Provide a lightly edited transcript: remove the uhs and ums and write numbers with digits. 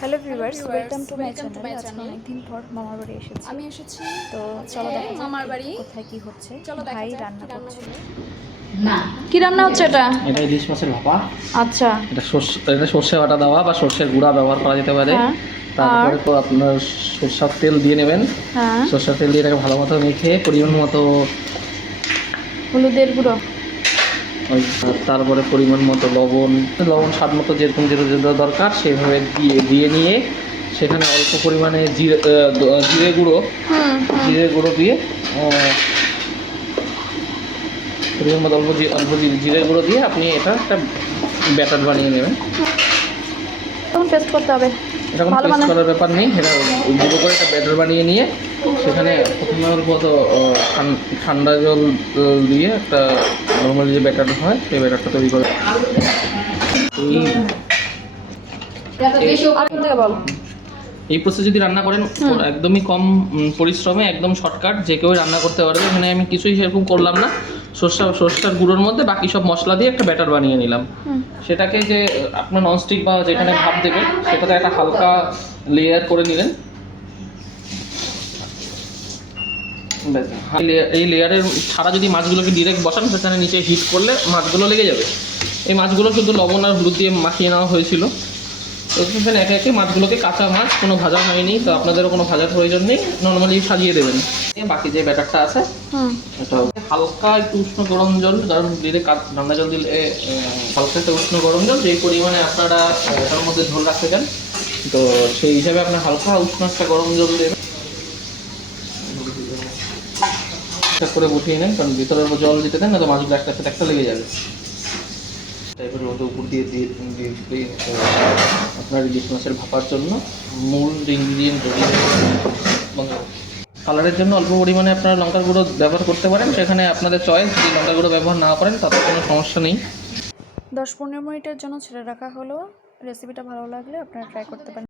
Hello viewers, welcome to my channel. আজকে অনেকদিন পর মামার বাড়ি এসেছি। আমি এসেছি তো চলো দেখা যাক মামার বাড়ি। কোথায় কি হচ্ছে। চলো দেখা ভাই যাক রান্না কি রান্না করছে। হলো। কি রান্না হচ্ছে এটা? এটা ইলিশ মাছের ভাপা। আচ্ছা, এটা সর্ষে বাটা দেওয়া বা সর্ষের গুঁড়া ব্যবহার করা যেতে পারে। হ্যাঁ। তারপরে তো আপনার সরষের তেল দিয়ে নেবেন। হ্যাঁ, সরষের তেল দিয়ে এটাকে ভালো মতো মেখে পরিমাণ মতো হলুদের গুঁড়ো। তারপরে পরিমাণ মতো লবণ স্বাদ মতো যেরকম যেটা দরকার সেভাবে দিয়ে নিয়ে সেখানে অল্প পরিমাণে জিরে গুঁড়ো দিয়ে পরিমাণ মতো অল্প জিরে গুঁড়ো দিয়ে আপনি এটা একটা ব্যাটার বানিয়ে নেবেন। তখন টেস্ট করতে হবে। এটা কোনো টেস্ট করার ব্যাপার নেই। এটা গুঁড়ো করে একটা ব্যাটার বানিয়ে নিয়ে সেখানে প্রথমে অল্প ঠান্ডা জল দিয়ে একটা নর্মাল যে ব্যাটার হয় সেই ব্যাটারটা তৈরি করে এই প্রসেস যদি রান্না করেন একদমই কম পরিশ্রমে একদম শর্টকাট যে কেউ রান্না করতে পারবে। এখানে আমি কিছুই সেরকম করলাম না। সর্ষার গুঁড়োর মধ্যে বাকি সব মশলা দিয়ে একটা ব্যাটার বানিয়ে নিলাম। সেটাকে যে আপনার ননস্টিক বা যেখানে ভাপ দেবেন সেটাতে একটা হালকা লেয়ার করে নিলেন। এই লেয়ারের ছাড়া যদি মাছগুলোকে ডিরেক্ট বসান সেখানে নিচে হিট করলে মাছগুলো লেগে যাবে। এই মাছগুলো শুধু লবণ আর হলুদ দিয়ে মাখিয়ে নেওয়া হয়েছিল। তো সেখানে একে একে মাছগুলোকে কাঁচা মাছ কোনো ভাজা হয়নি, তো আপনাদেরও কোনো ভাজার প্রয়োজন নেই, নর্মালি সাজিয়ে দেবেন। বাকি যে ব্যাটারটা আছে এটা হালকা একটু উষ্ণ গরম জল, কারণ দিলে ঠান্ডা জল দিলে হালকা একটা উষ্ণ গরম জল যেই পরিমাণে আপনারা এটার মধ্যে ঝোল রাখতে চান, তো সেই হিসাবে আপনার হালকা উষ্ণ একটা গরম জল দেবেন করে বসিয়ে নেন, কারণ ভিতরের জল দিতে দেন না তো মাছগুলো একটা সাথে একটা লেগে যাবে। টাইপের মতো উপর দিয়ে আপনার ইলিশ মাছের ভাপার জন্য মূল ইনগ্রিডিয়েন্ট কালারের জন্য অল্প পরিমাণে আপনারা লঙ্কার গুঁড়ো ব্যবহার করতে পারেন, সেখানে আপনাদের চয়েস। যদি লঙ্কার গুঁড়ো ব্যবহার না করেন তাতে কোনো সমস্যা নেই। 10-15 মিনিটের জন্য ছেড়ে রাখা হলো। রেসিপিটা ভালো লাগলে আপনারা ট্রাই করতে পারেন।